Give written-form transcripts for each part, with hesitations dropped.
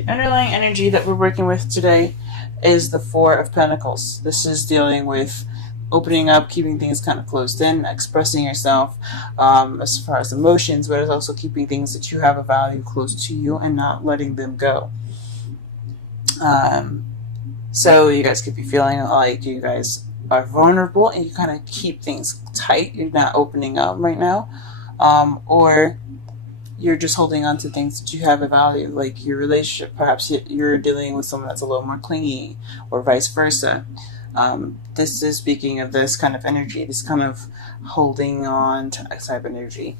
The underlying energy that we're working with today is the Four of Pentacles. This is dealing with opening up, keeping things kind of closed in, expressing yourself as far as emotions, but it's also keeping things that you have a value close to you and not letting them go. So you guys could be feeling like you guys are vulnerable and you kind of keep things tight. You're not opening up right now. Or you're just holding on to things that you have a value, like your relationship. Perhaps you're dealing with someone that's a little more clingy, or vice versa. This is speaking of this kind of energy, this kind of holding on type energy.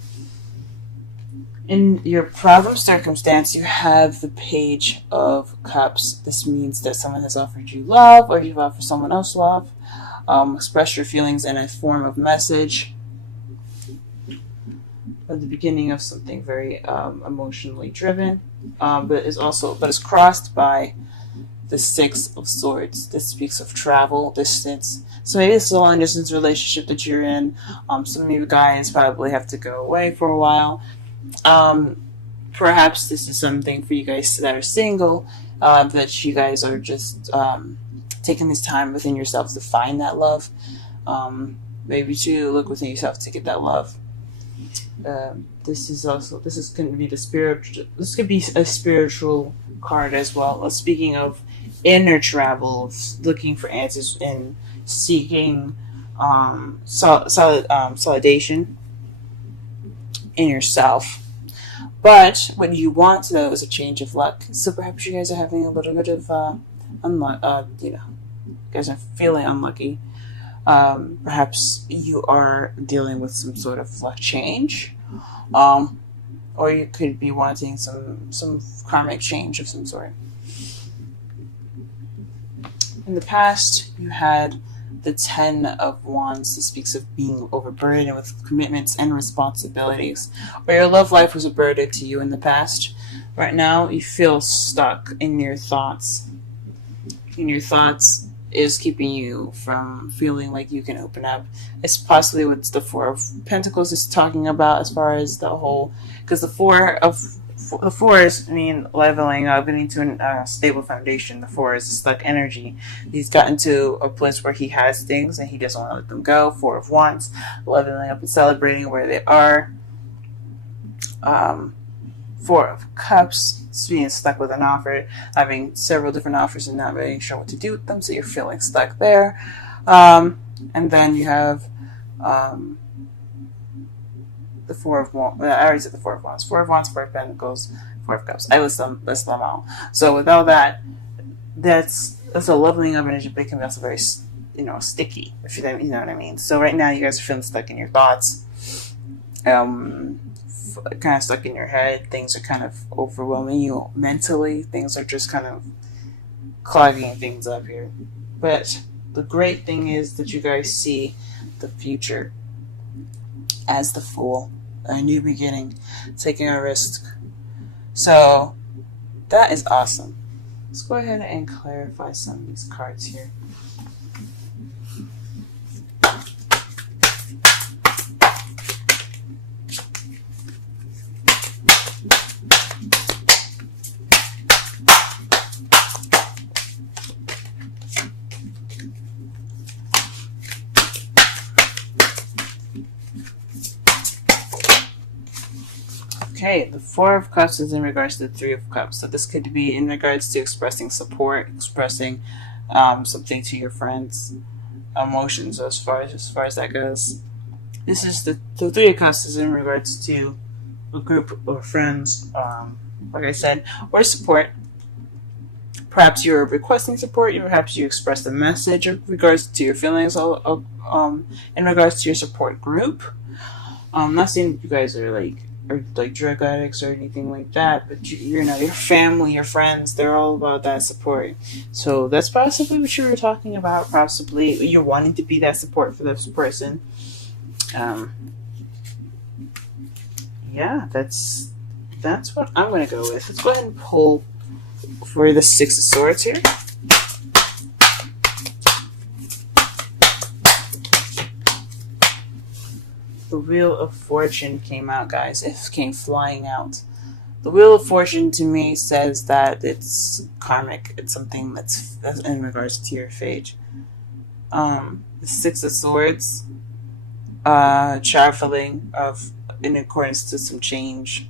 In your problem circumstance, you have the Page of Cups. This means that someone has offered you love, or you've offered someone else love. Express your feelings in a form of message. At the beginning of something very emotionally driven, but it's crossed by the Six of Swords. This speaks of travel, distance. So maybe it's a long distance relationship that you're in. Some of you guys probably have to go away for a while. Perhaps this is something for you guys that are single, that you guys are just taking this time within yourselves to find that love. Maybe to look within yourself to get that love. This is going to be this could be a spiritual card as well. Speaking of inner travel, looking for answers and seeking solidation in yourself. But what you want though is a change of luck. So perhaps you guys are having a little bit of you guys are feeling unlucky. Perhaps you are dealing with some sort of luck change, or you could be wanting some karmic change of some sort. In the past, you had the Ten of Wands. This speaks of being overburdened with commitments and responsibilities, or your love life was a burden to you in the past. Right now, you feel stuck in your thoughts. Is keeping you from feeling like you can open up. It's possibly what the Four of Pentacles is talking about as far as the whole, because the four is leveling up, getting to a stable foundation. The Four is a stuck energy. He's gotten to a place where he has things and he doesn't want to let them go. Four of Wands, leveling up and celebrating where they are. Four of Cups, being stuck with an offer, having several different offers and not really sure what to do with them, so you're feeling stuck there. And then you have the Four of Wands. I already said the Four of Wands. Four of Wands, Four of Pentacles, Four of Cups. I list them all. So with all that, that's a leveling of energy, but it can be also very sticky, if you know what I mean. So right now you guys are feeling stuck in your thoughts. Kind of stuck in your head. Things are kind of overwhelming you mentally. Things are just kind of clogging things up here. But the great thing is that you guys see the future as the Fool, a new beginning, taking a risk. So that is awesome. Let's go ahead and clarify some of these cards here. Okay, the Four of Cups is in regards to the Three of Cups. So this could be in regards to expressing support, expressing something to your friends, emotions as far as that goes. This is the Three of Cups is in regards to a group of friends, like I said, or support. Perhaps you're requesting support, perhaps you express a message in regards to your feelings in regards to your support group. I'm not saying you guys are like drug addicts or anything like that, but your family, your friends, they're all about that support. So that's possibly what you were talking about. Possibly you're wanting to be that support for this person. Yeah, that's what I'm going to go with. Let's go ahead and pull for the Six of Swords here. The Wheel of Fortune came out, guys. It came flying out. The Wheel of Fortune to me says that it's karmic. It's something that's in regards to your fate. The Six of Swords, traveling in accordance to some change.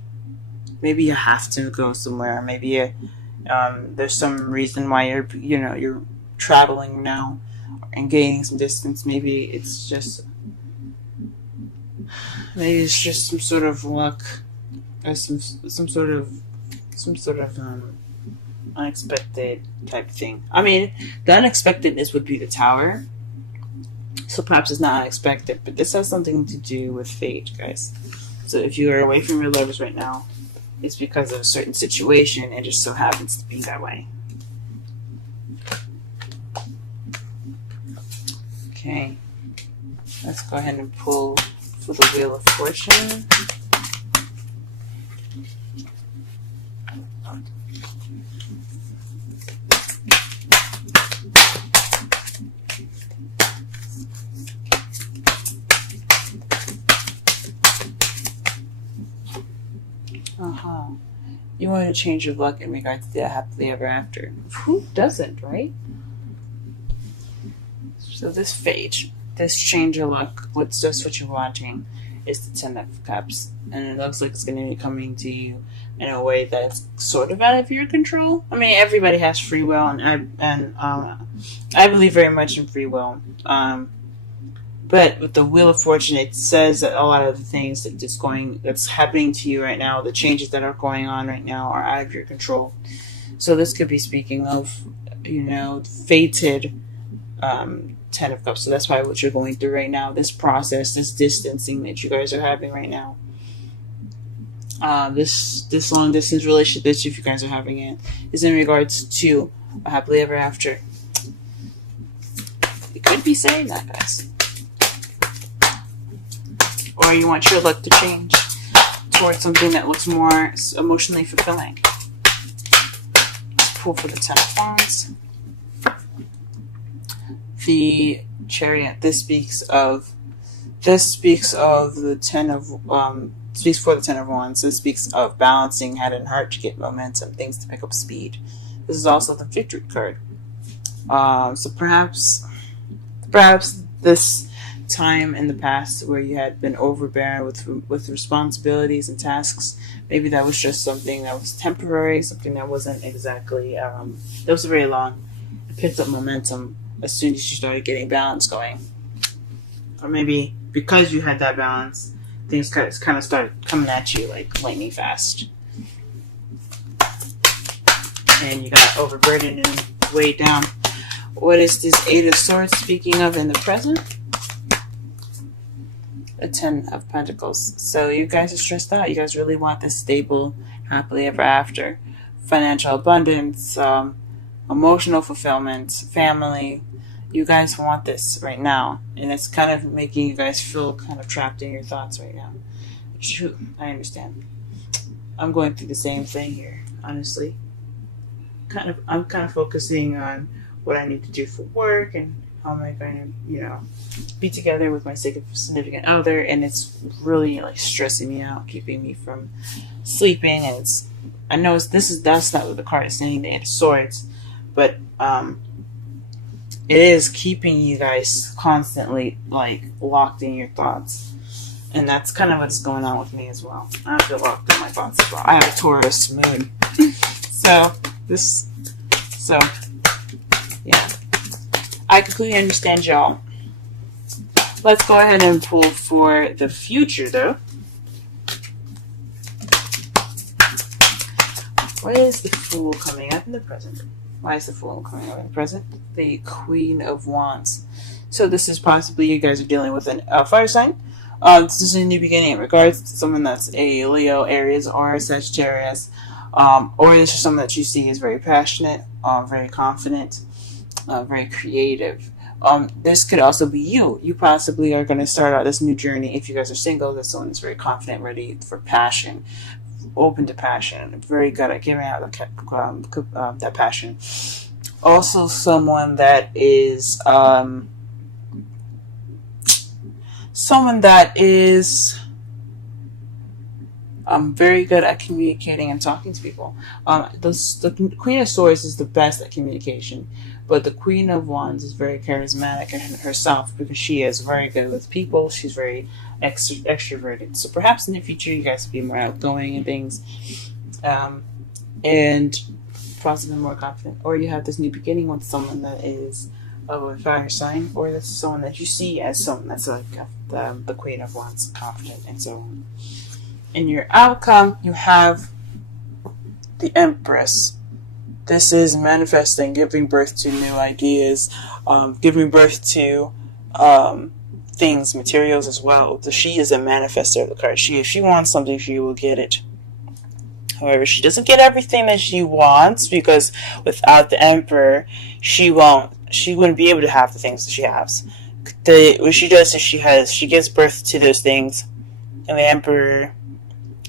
Maybe you have to go somewhere. Maybe there's some reason why you're traveling now and gaining some distance. Maybe it's just some sort of luck, or some sort of unexpected type thing. I mean, the unexpectedness would be the Tower. So perhaps it's not unexpected, but this has something to do with fate, guys. So if you are away from your lovers right now, it's because of a certain situation. It just so happens to be that way. Okay. Let's go ahead and pull for the Wheel of Fortune. You want to change your luck in regards to that happily ever after. Who doesn't, right? So this fate, this change of luck, what's just what you're wanting, is the Ten of Cups. And it looks like it's going to be coming to you in a way that's sort of out of your control. I mean, everybody has free will, and I believe very much in free will. But with the Wheel of Fortune, it says that a lot of the things that's happening to you right now, the changes that are going on right now, are out of your control. So this could be speaking of, fated Ten of Cups. So that's why what you're going through right now, this process, this distancing that you guys are having right now, this long distance relationship that you guys are having is in regards to a happily ever after. You could be saying that, guys. Or you want your luck to change towards something that looks more emotionally fulfilling. Let's pull for the Ten of Wands. The Chariot. This speaks of the speaks for the Ten of Wands. This speaks of balancing head and heart to get momentum, things to pick up speed. This is also the Victory card. So perhaps this time in the past where you had been overbearing with responsibilities and tasks, maybe that was just something that was temporary, something that wasn't exactly that was very long. It picked up momentum as soon as you started getting balance going. Or maybe because you had that balance, things kind of started coming at you like lightning fast, and you got overburdened and weighed down. What is this Eight of Swords speaking of in the present? The Ten of Pentacles. So you guys are stressed out. You guys really want this stable, happily ever after, financial abundance, emotional fulfillment, family. You guys want this right now, and it's kind of making you guys feel kind of trapped in your thoughts right now. Shoot, I understand. I'm going through the same thing here, honestly. I'm kind of focusing on what I need to do for work and how am I going to, be together with my significant other, and it's really like stressing me out, keeping me from sleeping. And I know that's not what the card is saying, the Eight of Swords, but it is keeping you guys constantly like locked in your thoughts, and that's kind of what's going on with me as well. I feel locked in my thoughts as well. I have a Taurus moon, so yeah. I completely understand y'all. Let's go ahead and pull for the future, though. What is the Fool coming up in the present? Why is the Fool coming up in the present? The Queen of Wands. So this is possibly you guys are dealing with a fire sign. This is a new beginning in regards to someone that's a Leo, Aries, or Sagittarius. Or this is someone that you see is very passionate, very confident, very creative. This could also be you. You possibly are going to start out this new journey. If you guys are single, that's someone that's very confident, ready for passion, open to passion, very good at giving out that passion. Also, someone that is very good at communicating and talking to people. The Queen of Swords is the best at communication, but the Queen of Wands is very charismatic herself because she is very good with people. She's very extroverted. So perhaps in the future you guys will be more outgoing and things, and possibly more confident. Or you have this new beginning with someone that is of a fire sign, or that's someone that you see as someone that's like the Queen of Wands, confident and so on. In your outcome, you have the Empress. This is manifesting, giving birth to new ideas, giving birth to things, materials as well. She is a manifester of the card. If she wants something, she will get it. However, she doesn't get everything that she wants, because without the Emperor, she wouldn't be able to have the things that she has. What she does is she gives birth to those things, and the Emperor,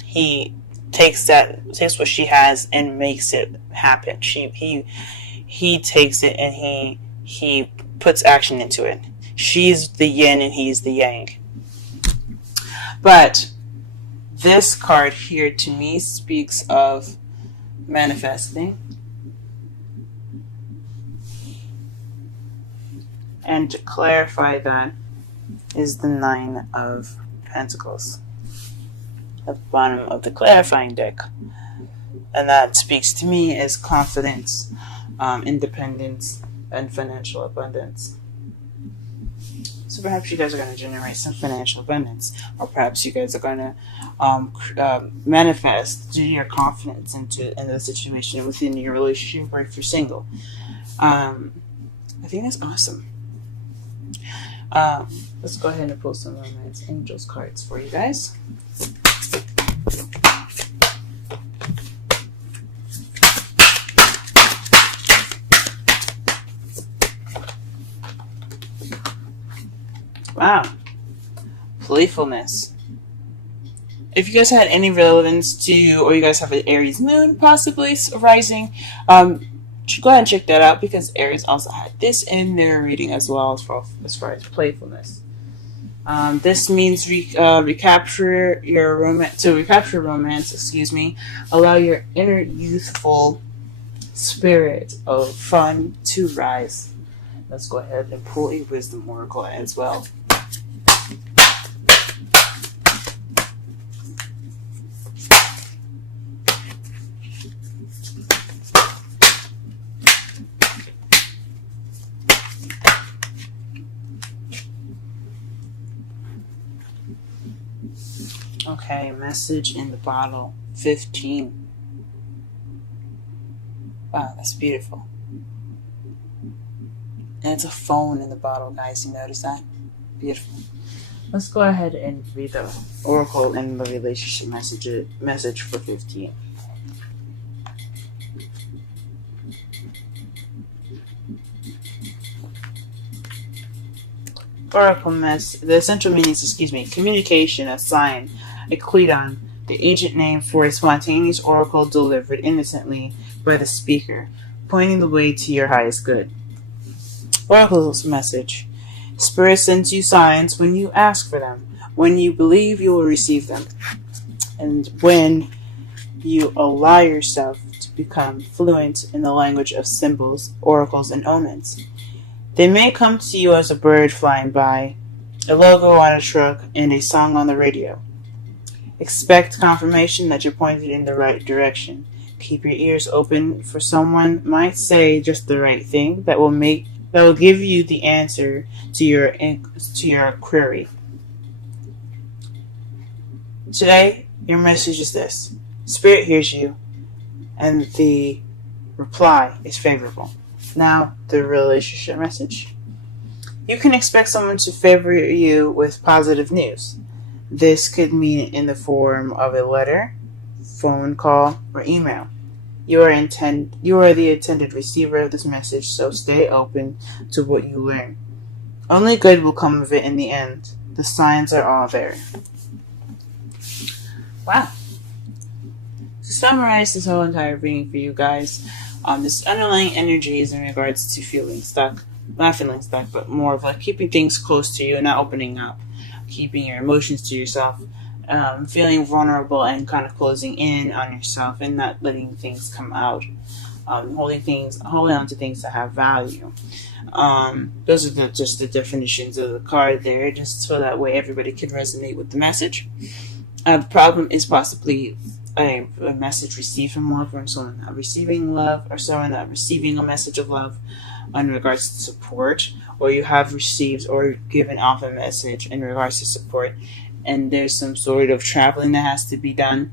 he takes what she has and makes it happen. He takes it and he puts action into it. She's the yin and he's the yang. But this card here to me speaks of manifesting. And to clarify that is the Nine of Pentacles at the bottom of the clarifying deck. And that speaks to me as confidence, independence, and financial abundance. So perhaps you guys are going to generate some financial abundance, or perhaps you guys are going to manifest due to your confidence into the situation within your relationship, or if you're single. I think that's awesome. Let's go ahead and pull some Romance Angels cards for you guys. Wow. Playfulness. If you guys had any relevance to, or you guys have an Aries moon possibly rising, go ahead and check that out, because Aries also had this in their reading as well, as far as playfulness. This means recapture your romance. To recapture romance, allow your inner youthful spirit of fun to rise. Let's go ahead and pull a wisdom oracle as well. Okay, message in the bottle, 15. Wow, that's beautiful. And it's a phone in the bottle, guys. You notice that? Beautiful. Let's go ahead and read the oracle and the relationship message for 15. Oracle the essential meanings, communication, a sign, a Cledon, the ancient name for a spontaneous oracle delivered innocently by the speaker, pointing the way to your highest good. Oracle's message. Spirit sends you signs when you ask for them, when you believe you will receive them, and when you allow yourself to become fluent in the language of symbols, oracles, and omens. They may come to you as a bird flying by, a logo on a truck, and a song on the radio. Expect confirmation that you're pointed in the right direction. Keep your ears open, for someone might say just the right thing that will give you the answer to your query. Today, your message is this: Spirit hears you, and the reply is favorable. Now, the relationship message. You can expect someone to favor you with positive news. This could mean in the form of a letter, phone call, or email. You are the intended receiver of this message, so stay open to what you learn. Only good will come of it in the end. The signs are all there. Wow. To summarize this whole entire reading for you guys, this underlying energy is in regards to feeling stuck. Not feeling stuck, but more of like keeping things close to you and not opening up. Keeping your emotions to yourself. feeling vulnerable and kind of closing in on yourself and not letting things come out, holding on to things that have value. Those are just the definitions of the card there, just so that way everybody can resonate with the message. The problem is possibly a message received from love, or someone not receiving love, or someone not receiving a message of love in regards to support, or you have received or given off a message in regards to support, and there's some sort of traveling that has to be done,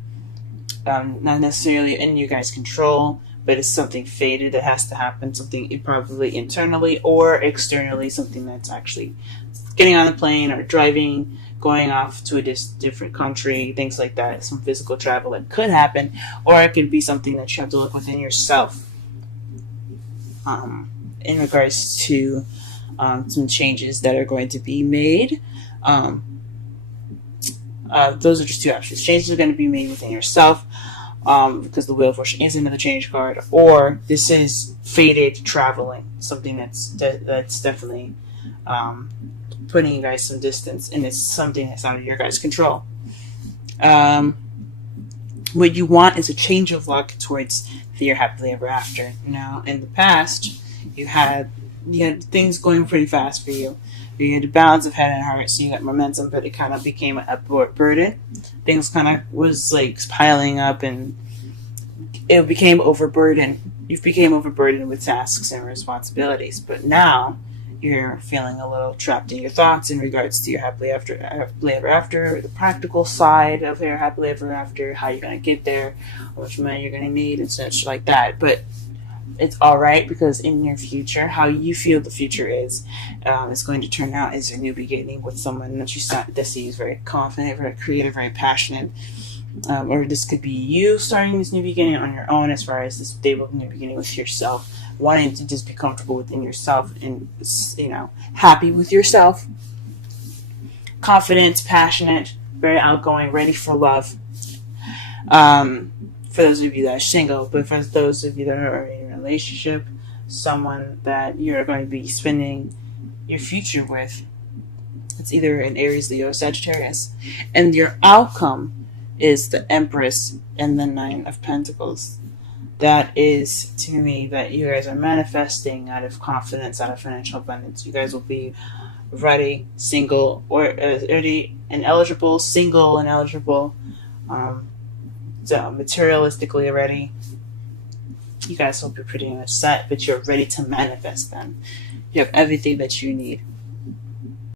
not necessarily in you guys' control, but it's something fated that has to happen, something probably internally or externally, something that's actually getting on a plane or driving, going off to a different country, things like that. Some physical travel that could happen, or it could be something that you have to look within yourself in regards to some changes that are going to be made. Those are just two options. Changes are going to be made within yourself, because the Wheel of Fortune is another change card, or this is fated traveling, something that's definitely putting you guys some distance, and it's something that's out of your guys' control. What you want is a change of luck towards your happily ever after. Now, in the past, you had things going pretty fast for you. You had a balance of head and heart, so you got momentum, but it kind of became a burden. Things kind of was like piling up, and it became overburdened. You became overburdened with tasks and responsibilities, but now you're feeling a little trapped in your thoughts in regards to your happily ever after, the practical side of your happily ever after, how you're going to get there, how much money you're going to need, and such like that. But it's all right, because in your future, how you feel the future is going to turn out as a new beginning with someone that you see is very confident, very creative, very passionate. Or this could be you starting this new beginning on your own, as far as this stable new beginning with yourself, wanting to just be comfortable within yourself and, happy with yourself, confident, passionate, very outgoing, ready for love. For those of you that are single, but for those of you that are in a relationship, someone that you're going to be spending your future with, it's either an Aries, Leo, Sagittarius, and your outcome is the Empress and the Nine of Pentacles. That is, to me, that you guys are manifesting out of confidence, out of financial abundance. You guys will be ready, single, or ready and eligible, single and eligible, so materialistically ready. You guys will be pretty much set, but you're ready to manifest them. You have everything that you need.